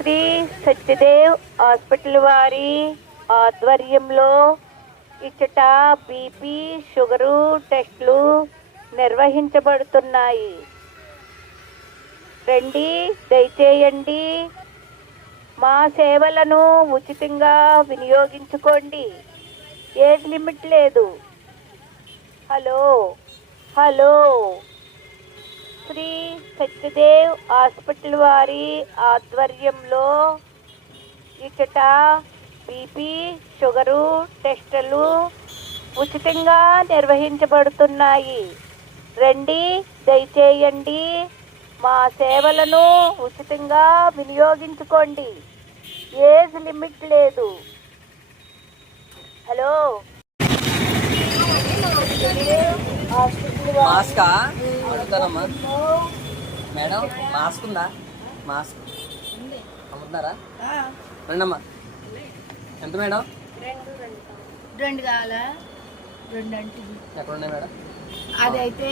Shri Satyadev hospital వారి ఆధ్వర్యంలో ఇచ్చట బీపీ షుగరు టెస్టులు నిర్వహించబడుతున్నాయి. రండి, దయచేయండి. మా సేవలను ఉచితంగా వినియోగించుకోండి. ఏజ్ లిమిట్ లేదు. Hello hello Shri Satyadev hospital వారి ఆధ్వర్యంలో ఇచ్చట బీపీ షుగరు టెస్టులు ఉచితంగా నిర్వహించబడుతున్నాయి. రండి, దయచేయండి. మా సేవలను ఉచితంగా వినియోగించుకోండి. ఏజ్ లిమిట్ లేదు. హలో మాస్కా అడుగుతానమ్మా మేడం. మాస్క్ ఉందా? మాస్క్ అమ్ముతున్నారా? రండమ్మా. ఎంత మేడం? రెండు కావాలా? రెండు అంటే ఎక్కడ ఉన్నాయి మేడం? అదైతే